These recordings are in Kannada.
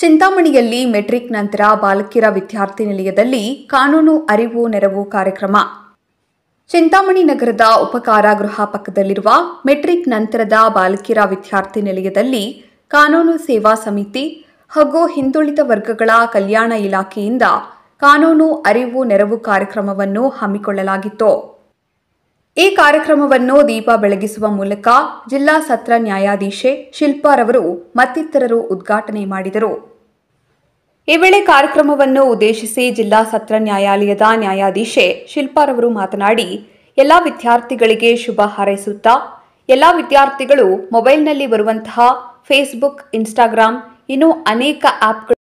ಚಿಂತಾಮಣಿಯಲ್ಲಿ ಮೆಟ್ರಿಕ್ ನಂತರ ಬಾಲಕಿಯರ ವಿದ್ಯಾರ್ಥಿ ನಿಲಯದಲ್ಲಿ ಕಾನೂನು ಅರಿವು ನೆರವು ಕಾರ್ಯಕ್ರಮ. ಚಿಂತಾಮಣಿ ನಗರದ ಉಪಕಾರಾಗೃಹ ಪಕ್ಕದಲ್ಲಿರುವ ಮೆಟ್ರಿಕ್ ನಂತರದ ಬಾಲಕಿಯರ ವಿದ್ಯಾರ್ಥಿ ನಿಲಯದಲ್ಲಿ ಕಾನೂನು ಸೇವಾ ಸಮಿತಿ ಹಾಗೂ ಹಿಂದುಳಿದ ವರ್ಗಗಳ ಕಲ್ಯಾಣ ಇಲಾಖೆಯಿಂದ ಕಾನೂನು ಅರಿವು ನೆರವು ಕಾರ್ಯಕ್ರಮವನ್ನು ಹಮ್ಮಿಕೊಳ್ಳಲಾಗಿತ್ತು. ಈ ಕಾರ್ಯಕ್ರಮವನ್ನು ದೀಪ ಬೆಳಗಿಸುವ ಮೂಲಕ ಜಿಲ್ಲಾ ಸತ್ರ ನ್ಯಾಯಾಧೀಶೆ ಶಿಲ್ಪಾರವರು ಮತ್ತಿತರರು ಉದ್ಘಾಟನೆ ಮಾಡಿದರು. ಈ ವೇಳೆ ಕಾರ್ಯಕ್ರಮವನ್ನು ಉದ್ದೇಶಿಸಿ ಜಿಲ್ಲಾ ಸತ್ರ ನ್ಯಾಯಾಲಯದ ನ್ಯಾಯಾಧೀಶೆ ಶಿಲ್ಪಾರವರು ಮಾತನಾಡಿ, ಎಲ್ಲ ವಿದ್ಯಾರ್ಥಿಗಳಿಗೆ ಶುಭ ಹಾರೈಸುತ್ತಾ ಎಲ್ಲ ವಿದ್ಯಾರ್ಥಿಗಳು ಮೊಬೈಲ್ನಲ್ಲಿ ಬರುವಂತಹ ಫೇಸ್ಬುಕ್, ಇನ್ಸ್ಟಾಗ್ರಾಂ ಇನ್ನೂ ಅನೇಕ ಆಪ್ಗಳು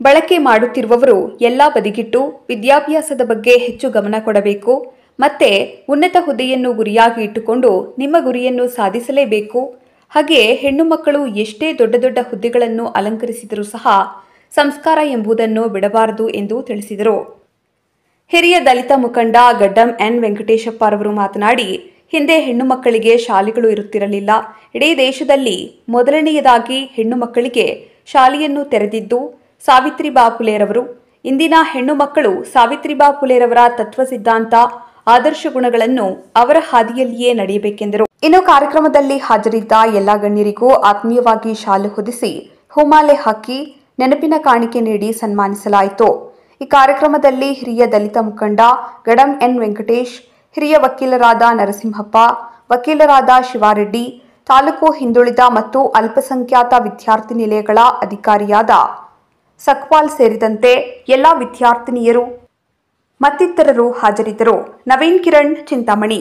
ಬಳಕೆ ಮಾಡುತ್ತಿರುವವರು ಎಲ್ಲ ಬದಿಗಿಟ್ಟು ವಿದ್ಯಾಭ್ಯಾಸದ ಬಗ್ಗೆ ಹೆಚ್ಚು ಗಮನ ಕೊಡಬೇಕು. ಮತ್ತೆ ಉನ್ನತ ಹುದ್ದೆಯನ್ನು ಗುರಿಯಾಗಿ ಇಟ್ಟುಕೊಂಡು ನಿಮ್ಮ ಗುರಿಯನ್ನು ಸಾಧಿಸಲೇಬೇಕು. ಹಾಗೆ ಹೆಣ್ಣು ಮಕ್ಕಳು ಎಷ್ಟೇ ದೊಡ್ಡ ದೊಡ್ಡ ಹುದ್ದೆಗಳನ್ನು ಅಲಂಕರಿಸಿದರೂ ಸಹ ಸಂಸ್ಕಾರ ಎಂಬುದನ್ನು ಬಿಡಬಾರದು ಎಂದು ತಿಳಿಸಿದರು. ಹಿರಿಯ ದಲಿತ ಮುಖಂಡ ಗಡ್ಡಂ ಎನ್ ವೆಂಕಟೇಶಪ್ಪ ರವರು ಮಾತನಾಡಿ, ಹಿಂದೆ ಹೆಣ್ಣು ಮಕ್ಕಳಿಗೆ ಶಾಲೆಗಳು ಇರುತ್ತಿರಲಿಲ್ಲ. ಇಡೀ ದೇಶದಲ್ಲಿ ಮೊದಲನೆಯದಾಗಿ ಹೆಣ್ಣು ಮಕ್ಕಳಿಗೆ ಶಾಲೆಯನ್ನು ತೆರೆದಿದ್ದು ಸಾವಿತ್ರಿಬಾ ಫುಲೆರವರು. ಇಂದಿನ ಹೆಣ್ಣು ಮಕ್ಕಳು ಸಾವಿತ್ರಿಬಾ ಫುಲೆರವರ ತತ್ವ ಸಿದ್ಧಾಂತ, ಆದರ್ಶ ಗುಣಗಳನ್ನು ಅವರ ಹಾದಿಯಲ್ಲಿಯೇ ನಡೆಯಬೇಕೆಂದರು. ಇನ್ನು ಕಾರ್ಯಕ್ರಮದಲ್ಲಿ ಹಾಜರಿದ್ದ ಎಲ್ಲ ಗಣ್ಯರಿಗೂ ಆತ್ಮೀಯವಾಗಿ ಶಾಲು ಹೊದಿಸಿ ಹೂಮಾಲೆ ಹಾಕಿ ನೆನಪಿನ ಕಾಣಿಕೆ ನೀಡಿ ಸನ್ಮಾನಿಸಲಾಯಿತು. ಈ ಕಾರ್ಯಕ್ರಮದಲ್ಲಿ ಹಿರಿಯ ದಲಿತ ಮುಖಂಡ ಗಡಂ ಎನ್ ವೆಂಕಟೇಶ್, ಹಿರಿಯ ವಕೀಲರಾದ ನರಸಿಂಹಪ್ಪ, ವಕೀಲರಾದ ಶಿವಾರೆಡ್ಡಿ, ತಾಲೂಕು ಹಿಂದುಳಿದ ಮತ್ತು ಅಲ್ಪಸಂಖ್ಯಾತ ವಿದ್ಯಾರ್ಥಿ ನಿಲಯಗಳ ಅಧಿಕಾರಿಯಾದ ಸಕ್ಪಾಲ್ ಸೇರಿದಂತೆ ಎಲ್ಲ ವಿದ್ಯಾರ್ಥಿನಿಯರು ಮತ್ತಿತರರು ಹಾಜರಿದ್ದರು. ನವೀನ್ ಕಿರಣ್, ಚಿಂತಾಮಣಿ.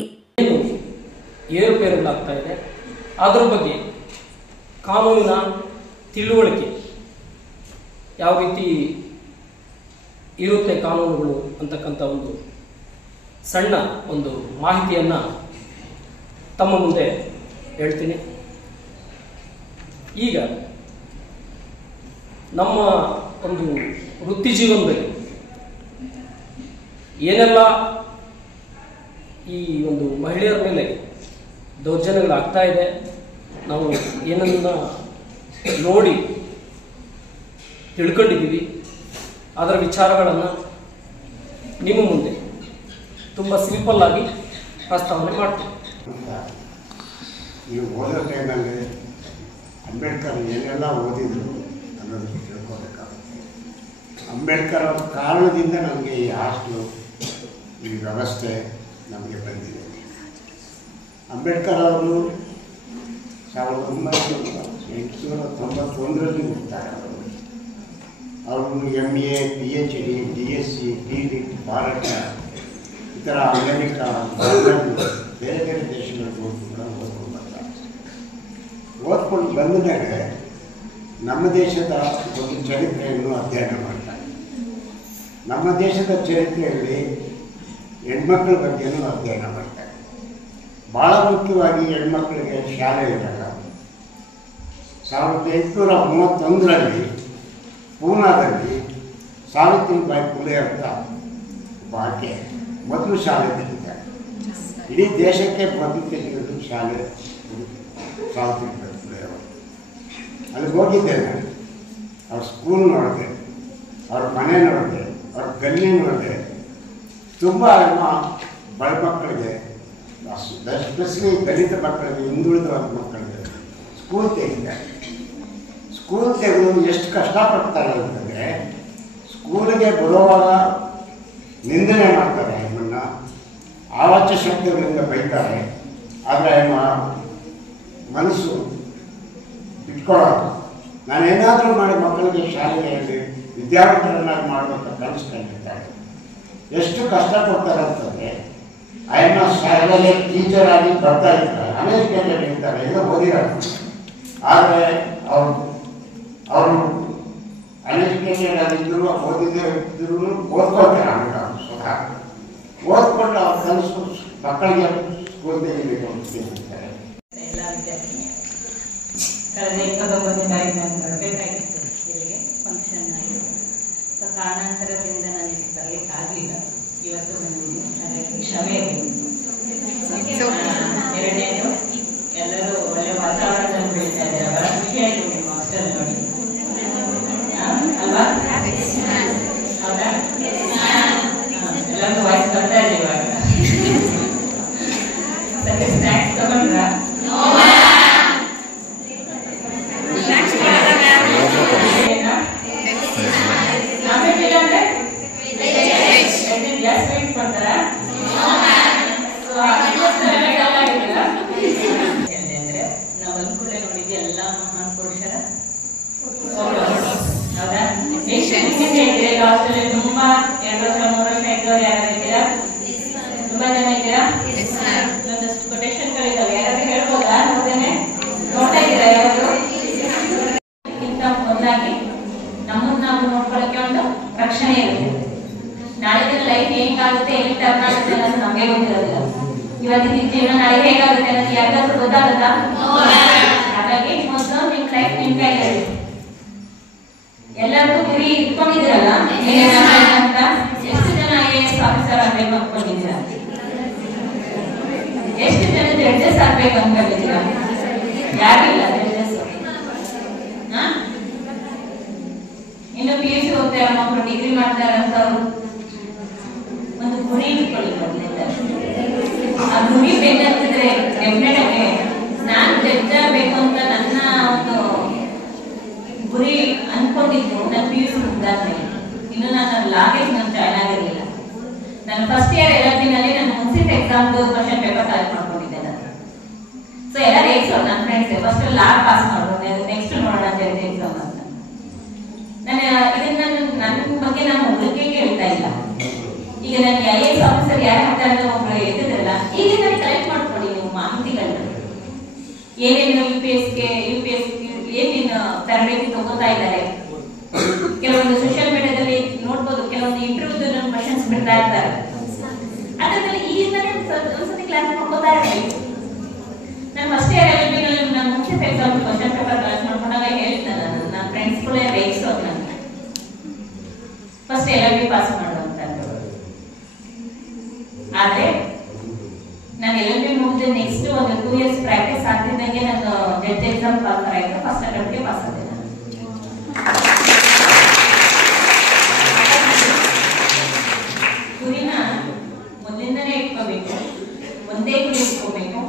ಏರುಪೇರುಗಳಾಗ್ತಾ ಇದೆ, ಅದರ ಬಗ್ಗೆ ಕಾನೂನಿನ ತಿಳುವಳಿಕೆ ಯಾವ ರೀತಿ ಇರುತ್ತೆ ಕಾನೂನುಗಳು ಅಂತಕ್ಕಂಥ ಒಂದು ಸಣ್ಣ ಒಂದು ಮಾಹಿತಿಯನ್ನು ತಮ್ಮ ಮುಂದೆ ಹೇಳ್ತೀನಿ. ಈಗ ನಮ್ಮ ಒಂದು ವೃತ್ತಿ ಜೀವನದಲ್ಲಿ ಏನೆಲ್ಲ ಈ ಒಂದು ಮಹಿಳೆಯರ ಮೇಲೆ ದೌರ್ಜನ್ಯಗಳಾಗ್ತಾ ಇದೆ, ನಾವು ಏನನ್ನ ನೋಡಿ ತಿಳ್ಕೊಂಡಿದ್ದೀವಿ, ಅದರ ವಿಚಾರಗಳನ್ನು ನಿಮ್ಮ ಮುಂದೆ ತುಂಬ ಸಿಂಪಲ್ ಆಗಿ ಪ್ರಸ್ತಾವನೆ ಮಾಡ್ತೀವಿ. ನೀವು ಓದೋ ಟೈಮಲ್ಲಿ ಅಂಬೇಡ್ಕರ್ ಏನೆಲ್ಲ ಓದಿದ್ರು ಅನ್ನೋದನ್ನು ತಿಳ್ಕೋಬೇಕಾಗುತ್ತೆ. ಅಂಬೇಡ್ಕರ್ ಅವರ ಕಾರಣದಿಂದ ನಮಗೆ ಈ ಹಾಸ್ಟೆಲು, ಈ ವ್ಯವಸ್ಥೆ ನಮಗೆ ಬಂದಿದೆ. ಅಂಬೇಡ್ಕರ್ ಅವರು 1891ರಲ್ಲಿ ಹುಡ್ತಾರೆ. ಅವರು MA, PhD, DSc, D.Litt, Bharat, ಇತರ ಅಮೆರಿಕಾ, ಬೇರೆ ಬೇರೆ ದೇಶಗಳಿಗೆ ಓದ್ಕೊಂಡು ಬರ್ತಾರೆ. ಓದ್ಕೊಂಡು ಬಂದ ಮೇಲೆ ನಮ್ಮ ದೇಶದ ಒಂದು ಚರಿತ್ರೆಯನ್ನು ಅಧ್ಯಯನ ಮಾಡ್ತಾರೆ. ನಮ್ಮ ದೇಶದ ಚರಿತ್ರೆಯಲ್ಲಿ ಹೆಣ್ಮಕ್ಳ ಬಗ್ಗೆಯೂ ಅಧ್ಯಯನ ಮಾಡ್ತಾರೆ. ಭಾಳ ಮುಖ್ಯವಾಗಿ ಹೆಣ್ಮಕ್ಳಿಗೆ ಶಾಲೆ ಇರಲ್ಲ. 1831ರಲ್ಲಿ ಪೂನಾದಲ್ಲಿ ಸಾವಿತ್ರಿಬಾಯಿ ಫುಲೆ ಅಂತ ಆಕೆ ಮೊದಲು ಶಾಲೆ ತೆಗಿತಾರೆ. ಇಡೀ ದೇಶಕ್ಕೆ ಮೊದಲು ತೆಗೆಯೋದು ಶಾಲೆ ಸಾವಿತ್ರಿಬಾಯಿ ಫುಲೆ ಅವರು. ಅಲ್ಲಿಗೆ ಹೋಗಿದ್ದೆ ನಾನು. ಅವ್ರ ಸ್ಕೂಲ್ ನೋಡಿದೆ, ಅವ್ರ ಮನೆ ನೋಡಿದೆ, ಅವ್ರ ಗಲ್ಲಿ ನೋಡಿದೆ. ತುಂಬ ಬಡ ಮಕ್ಕಳಿಗೆ, ಎಸ್ಪೆಷಲಿ ದಲಿತ ಮಕ್ಕಳಿಗೆ, ಹಿಂದುಳಿದ ಮಕ್ಕಳಿಗೆ ಸ್ಕೂಲ್ ತೆಗಿತಾರೆ. ಸ್ಕೂಲ್ ತೆಗೆದು ಎಷ್ಟು ಕಷ್ಟಪಡ್ತಾರೆ ಅಂತಂದರೆ, ಸ್ಕೂಲಿಗೆ ಬರುವಾಗ ನಿಂದನೆ ಮಾಡ್ತಾರೆ, ಹೆಣ್ಣನ್ನ ಆವಾಚ್ಯ ಶಬ್ದಗಳಿಂದ ಬೈತಾರೆ. ಆದರೆ ಮನಸ್ಸು ಬಿಟ್ಕೊಳ್ಳೋದು. ನಾನೇನಾದರೂ ಮಾಡಿ ಮಕ್ಕಳಿಗೆ ಶಾಲೆಯಲ್ಲಿ ವಿದ್ಯಾರ್ಥಿಗಳನ್ನಾಗಿ ಮಾಡುವಂಥ ಕನಸು ಕಂಡಿರ್ತಾರೆ. ಎಷ್ಟು ಕಷ್ಟಪಡ್ತಾರೆ ಅಂತಂದರೆ, ಶಾಲೆಯಲ್ಲಿ ಟೀಚರ್ ಆಗಿ ಬರ್ತಾ ಇರ್ತಾರೆ, ಅಮೆರಿಕದಲ್ಲಿ ಇರ್ತಾರೆ, ಎಲ್ಲ ಓದಿರೋದು. ಆದರೆ ಅವರು ಅನ್ಎಜುಕೇಟೆಡ್ ಆಗಿದ್ದರು, ಓದಿದ್ರು ಓದ್ಕೊಳ್ತಾರೆ. ಆಮೇಲೆ ಅವರು ಸ್ವತಃ ಓದ್ಕೊಂಡು ಅವ್ರ ಕನಸು ಮಕ್ಕಳಿಗೆ ಸ್ಕೂಲ್ ತೆಗಿಬೇಕು ಅಂತ ಹೇಳ್ತಾರೆ. ಎಲ್ಲ ವಿದ್ಯಾರ್ಥಿ ಕಳೆದ 29ನೇ ತಾರೀಕು ಬರಬೇಕಾಗಿತ್ತು ಇಲ್ಲಿಗೆ ಫಂಕ್ಷನ್ ಆಗಿತ್ತು. ಸೊ ಕಾರಣಾಂತರದಿಂದ ನಾನು ಇಲ್ಲಿ ಬರಲಿಕ್ಕಾಗಲಿಲ್ಲ. ಇವತ್ತು ಬಂದಿದ್ದೀನಿ, ಹಾಗಾಗಿ ಕ್ಷಮೆ ಇರಲಿ. ಎರಡನೇದು, ಎಲ್ಲರೂ ಒಳ್ಳೆ ವಾತಾವರಣದಲ್ಲಿ ಬೆಳೀತಾ ಇದ್ದಾರೆ. ಬಹಳ ಖುಷಿಯಾಯಿತು ನಿಮ್ಮ ಹಾಸ್ಟೆಲ್ ನೋಡಿ. ಇದ್ದೀರಾ? ಒಂದಷ್ಟು ಕೊಟೇಶನ್ಗಳಿದ್ದಾವೆ, ಯಾರಾದ್ರೂ ಹೇಳ್ಬೋದಾ? ನೋಡ್ತಾ ಇದ್ದೀರಾ ಯಾರಾದ್ರು? ಇಂತ ಮೊದಲಾಗಿ ನಮ್ಮನ್ನ ನಾವು ನೋಡ್ಕೊಳ್ಳೋಕೆ ಒಂದು ರಕ್ಷಣೆ ಇರುತ್ತೆ. ನಾಳೆ ಲೈಫ್ ಹೇಗಾಗುತ್ತೆ, ಎಲ್ಲಿ ಟರ್ನ್ ಆಗುತ್ತೆ ಅನ್ನೋದು ನಮಗೆ ಗೊತ್ತಿರೋದಿಲ್ಲ. ಇವತ್ತಿನ ಜೀವನ ನಾಳೆ ಹೇಗಾಗುತ್ತೆ ಅನ್ನೋದು ಯಾರಿಗಾದ್ರೂ ಗೊತ್ತಾಗುತ್ತಾ? ಹಾಗಾಗಿ ಮೊದಲು ನಿಮ್ ಲೈಫ್ ನಿಮ್ ಕೈಯಲ್ಲಿ. ಎಲ್ಲರಿಗೂ ಗುರಿ ಇಟ್ಕೊಂಡಿದ್ದೀರಲ್ಲ ಅಂತ. ಎಷ್ಟು ಜನ IAS ಆಫೀಸರ್ ಆಗ್ಬೇಕು ಅನ್ಕೊಂಡಿದ್ದೀರಾ? ಎಷ್ಟು ಜನ ಜಡ್ಜಸ್ ಆಗ್ಬೇಕು ಅನ್ಕೊಂಡಿದ್ದೀರಾ? ಯಾರಿಲ್ಲ ಜಡ್ಜಸ್. ಇನ್ನು PUC ಓದ್ತಾ ಇರೋ ಮಕ್ಕಳು, ಡಿಗ್ರಿ ಮಾಡ್ತಾ ಇರೋಂಥವ್ರು ಒಂದು ಗುರಿ ಇಟ್ಕೊಳ್ಳಿ. ಆ ಗುರಿ ಬೇಕಂತಿದ್ರೆ ಡೆಫಿನೆಟ್ ಆಗಿ ನಾನು ಜಡ್ಜ್ ಆಗ್ಬೇಕು ಅಂತ ನನ್ನ ಒಂದು ಗುರಿ ಅನ್ಕೊಂಡಿದ್ದು ನನ್ನ PUC ಮುಗ್ದಾದ್ಮೇಲೆ. ಇನ್ನು ನಾನು ಲಾಗೆ ನಾನು ಜಾಯ್ನ್ ಆಗಿರಲಿಲ್ಲ. ನಾನು ಫಸ್ಟ್ ಇಯರ್ LLB ನಲ್ಲಿ ನಾನು ಮುನ್ಸಿಪ್ ಎಕ್ಸಾಮ್ದು ಕ್ವಶನ್ ಪೇಪರ್ ಕಲೆಕ್ಟ್ ಮಾಡ್ಕೊಂಡಿದ್ದೆ ನಾನು. ಸೊ ಎಲ್ಲ ರೇಗ್ಸೋರು ನನ್ನ ಫ್ರೆಂಡ್ಸ್ ಫಸ್ಟ್ ಲಾ ಪಾಸ್ ಮಾಡೋದು, ನೆಕ್ಸ್ಟ್ ನೋಡೋಣ ಜಡ್ಜ್ ಎಕ್ಸಾಮ್ ಅಂತ. ನಾನು ಇದನ್ನ ನನ್ನ ಬಗ್ಗೆ ನಾನು ಒಬ್ಬರಿಗೆ ಹೇಳ್ತಾ ಇಲ್ಲ. ಈಗ ನನಗೆ IAS ಆಫೀಸರ್ ಯಾರು ಆಗ್ತಾರೆ ಒಬ್ರು ಎದ್ದಿದ್ರಲ್ಲ, ಈಗ ನನಗೆ ಕಲೆಕ್ಟ್ ಮಾಡ್ಕೊಳ್ಳಿ ನೀವು ಮಾಹಿತಿಗಳನ್ನ. ಏನೇನು UPSC ಏನೇನು ತರಬೇತಿ ತಗೋತಾ ಇದ್ದಾರೆ. ಕೆಲವೊಂದು ಸೋಷಿಯಲ್ ಮೀಡಿಯಾದಲ್ಲಿ ನೋಡ್ಬೋದು, ಕೆಲವೊಂದು ಇಂಟರ್ವ್ಯೂ ಕ್ವಶನ್ಸ್ ಬಿಡ್ತಾ ಇರ್ತಾರೆ. ಅದರಲ್ಲಿ ಈಗಿಂದಾನೇ ಒಂದ್ಸತಿ ಕ್ಲಾಸ್ ಮಾಡ್ಕೋತಾ ಇರ್ತಾರೆ. ನಾನು ಫಸ್ಟ್ ಇಯರ್ LLB ನಲ್ಲಿ ನಾನು ಮುನ್ಸಿಪ್ ಎಕ್ಸಾಮ್ ಕ್ವಶನ್ ಪೇಪರ್ ಕಲೆಕ್ಟ್ ಮಾಡ್ಕೊಂಡಾಗ ಹೇಳ್ತೇನೆ, ನನ್ನ ಫ್ರೆಂಡ್ಸ್ಗಳೇ ರೇಗಿಸೋದು ನನಗೆ ಫಸ್ಟ್ LLB ಪಾಸ್ ಮಾಡುವಂತ. ಆದ್ರೆ ನಾನು LLB ಮುಗಿದ ನೆಕ್ಸ್ಟ್ ಒಂದು 2 years ಪ್ರಾಕ್ಟೀಸ್ ಆಗ್ತಿದ್ದಂಗೆ ನಾನು ಜಡ್ಜ್ ಎಕ್ಸಾಮ್ ಪಾಸ್ ಆಯ್ತು. ಫಸ್ಟ್ ಅಟೆಂಪ್ಟ್ಗೆ ಪಾಸ್ ಆದೆ ನಾನು. ಗುರಿನ ಮೊದಲಿಂದನೇ ಇಟ್ಕೋಬೇಕು, ಒಂದೇ ಗುರಿ ಇಟ್ಕೋಬೇಕು.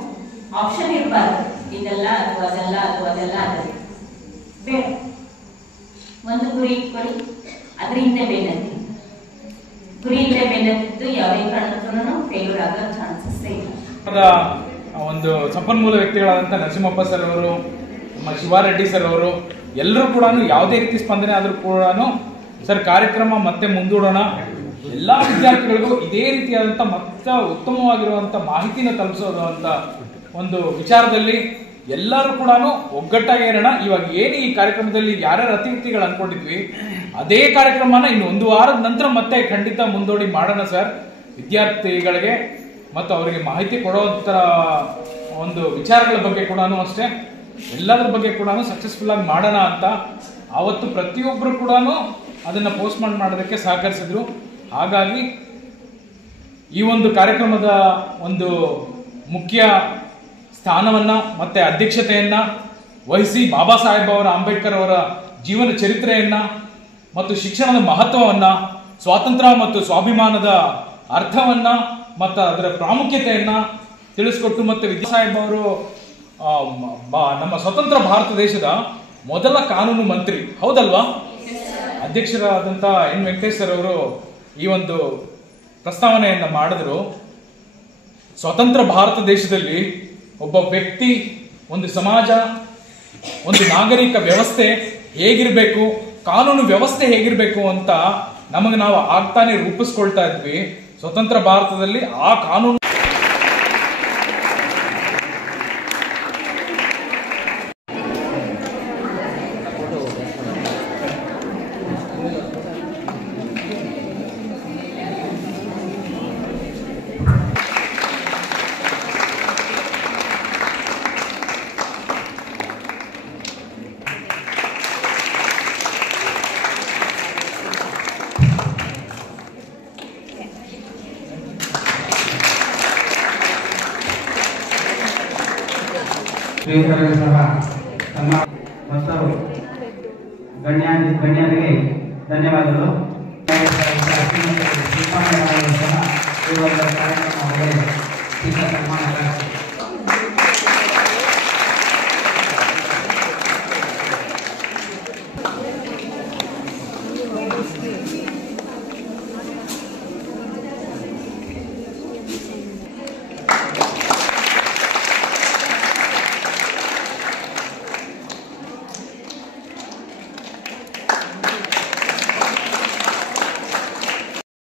ಆಪ್ಷನ್ ಇರಬಾರ್ದು, ಇದೆಲ್ಲ ಅದು ಅದೆಲ್ಲ ಅದು ಅದೆಲ್ಲ ಅದು ಬೇಡ. ಒಂದು ಗುರಿ ಇಟ್ಕೊಳ್ಳಿ, ಅದ್ರ ಹಿಂದೆ ಬೆನ್ನತ್ತಿ. ಗುರಿ ಹಿಂದೆ ಬೆನ್ನತ್ತಿದ್ದು ಯಾವುದೇ ಕಾರಣಕ್ಕೂ ಫೇಲ್ಯೂರ್ ಆಗೋ ಚಾನ್ಸಸ್ ಇಲ್ಲ. ಒಂದು ಸಂಪನ್ಮೂಲ ವ್ಯಕ್ತಿಗಳಾದಂಥ ನರಸಿಂಹಪ್ಪ ಸರ್ ಅವರು, ನಮ್ಮ ಶಿವಾರೆಡ್ಡಿ ಸರ್ ಅವರು ಎಲ್ಲರೂ ಕೂಡ ಯಾವುದೇ ರೀತಿ ಸ್ಪಂದನೆ ಆದರೂ ಕೂಡ ಸರ್ ಕಾರ್ಯಕ್ರಮ ಮತ್ತೆ ಮುಂದೂಡೋಣ, ಎಲ್ಲ ವಿದ್ಯಾರ್ಥಿಗಳಿಗೂ ಇದೇ ರೀತಿಯಾದಂಥ ಮತ್ತೆ ಉತ್ತಮವಾಗಿರುವಂಥ ಮಾಹಿತಿನ ತಲುಪಿಸೋದು ಅಂತ ಒಂದು ವಿಚಾರದಲ್ಲಿ ಎಲ್ಲರೂ ಕೂಡ ಒಗ್ಗಟ್ಟಾಗಿ ಇರೋಣ. ಇವಾಗ ಏನು ಈ ಕಾರ್ಯಕ್ರಮದಲ್ಲಿ ಯಾರ್ಯಾರು ಅತಿಥಿಗಳು ಅನ್ಕೊಂಡಿದ್ವಿ ಅದೇ ಕಾರ್ಯಕ್ರಮನ ಇನ್ನು 1 ವಾರದ ನಂತರ ಮತ್ತೆ ಖಂಡಿತ ಮುಂದೂಡಿ ಮಾಡೋಣ ಸರ್. ವಿದ್ಯಾರ್ಥಿಗಳಿಗೆ ಮತ್ತು ಅವರಿಗೆ ಮಾಹಿತಿ ಕೊಡೋಂಥ ಒಂದು ವಿಚಾರಗಳ ಬಗ್ಗೆ ಕೂಡ ಅಷ್ಟೇ, ಎಲ್ಲದರ ಬಗ್ಗೆ ಕೂಡ ಸಕ್ಸಸ್ಫುಲ್ ಆಗಿ ಮಾಡೋಣ ಅಂತ ಆವತ್ತು ಪ್ರತಿಯೊಬ್ಬರು ಕೂಡ ಅದನ್ನ ಪೋಸ್ಟ್ ಮಾಡೋದಕ್ಕೆ ಸಹಕರಿಸಿದ್ರು. ಹಾಗಾಗಿ ಈ ಒಂದು ಕಾರ್ಯಕ್ರಮದ ಒಂದು ಮುಖ್ಯ ಸ್ಥಾನವನ್ನ ಮತ್ತೆ ಅಧ್ಯಕ್ಷತೆಯನ್ನ ವಹಿಸಿ ಬಾಬಾ ಸಾಹೇಬ್ ಅವರ ಅಂಬೇಡ್ಕರ್ ಅವರ ಜೀವನ ಚರಿತ್ರೆಯನ್ನ ಮತ್ತು ಶಿಕ್ಷಣದ ಮಹತ್ವವನ್ನ, ಸ್ವಾತಂತ್ರ್ಯ ಮತ್ತು ಸ್ವಾಭಿಮಾನದ ಅರ್ಥವನ್ನ ಮತ್ತು ಅದರ ಪ್ರಾಮುಖ್ಯತೆಯನ್ನ ತಿಳಿಸ್ಕೊಟ್ಟು ಮತ್ತೆ ಸಾಹೇಬ್ ಅವರು ನಮ್ಮ ಸ್ವತಂತ್ರ ಭಾರತ ದೇಶದ ಮೊದಲ ಕಾನೂನು ಮಂತ್ರಿ ಹೌದಲ್ವಾ? ಅಧ್ಯಕ್ಷರಾದಂಥ ಎನ್ ವೆಂಕಟೇಶ್ ಅವರು ಈ ಒಂದು ಪ್ರಸ್ತಾವನೆಯನ್ನ ಮಾಡಿದ್ರು. ಸ್ವತಂತ್ರ ಭಾರತ ದೇಶದಲ್ಲಿ ಒಬ್ಬ ವ್ಯಕ್ತಿ, ಒಂದು ಸಮಾಜ, ಒಂದು ನಾಗರಿಕ ವ್ಯವಸ್ಥೆ ಹೇಗಿರಬೇಕು, ಕಾನೂನು ವ್ಯವಸ್ಥೆ ಹೇಗಿರಬೇಕು ಅಂತ ನಮಗೆ ನಾವು ಆಗ್ತಾನೆ ರೂಪಿಸ್ಕೊಳ್ತಾ ಇದ್ವಿ. ಸ್ವತಂತ್ರ ಭಾರತದಲ್ಲಿ ಆ ಕಾನೂನು ಶ್ರೀಧರರು ಸಹ ತಮ್ಮ ಹೊಸ ಗಣ್ಯರಿಗೆ ಧನ್ಯವಾದಗಳು. ಸಹ ಈ ಒಂದು ಕಾರ್ಯಕ್ರಮ ಸನ್ಮಾನ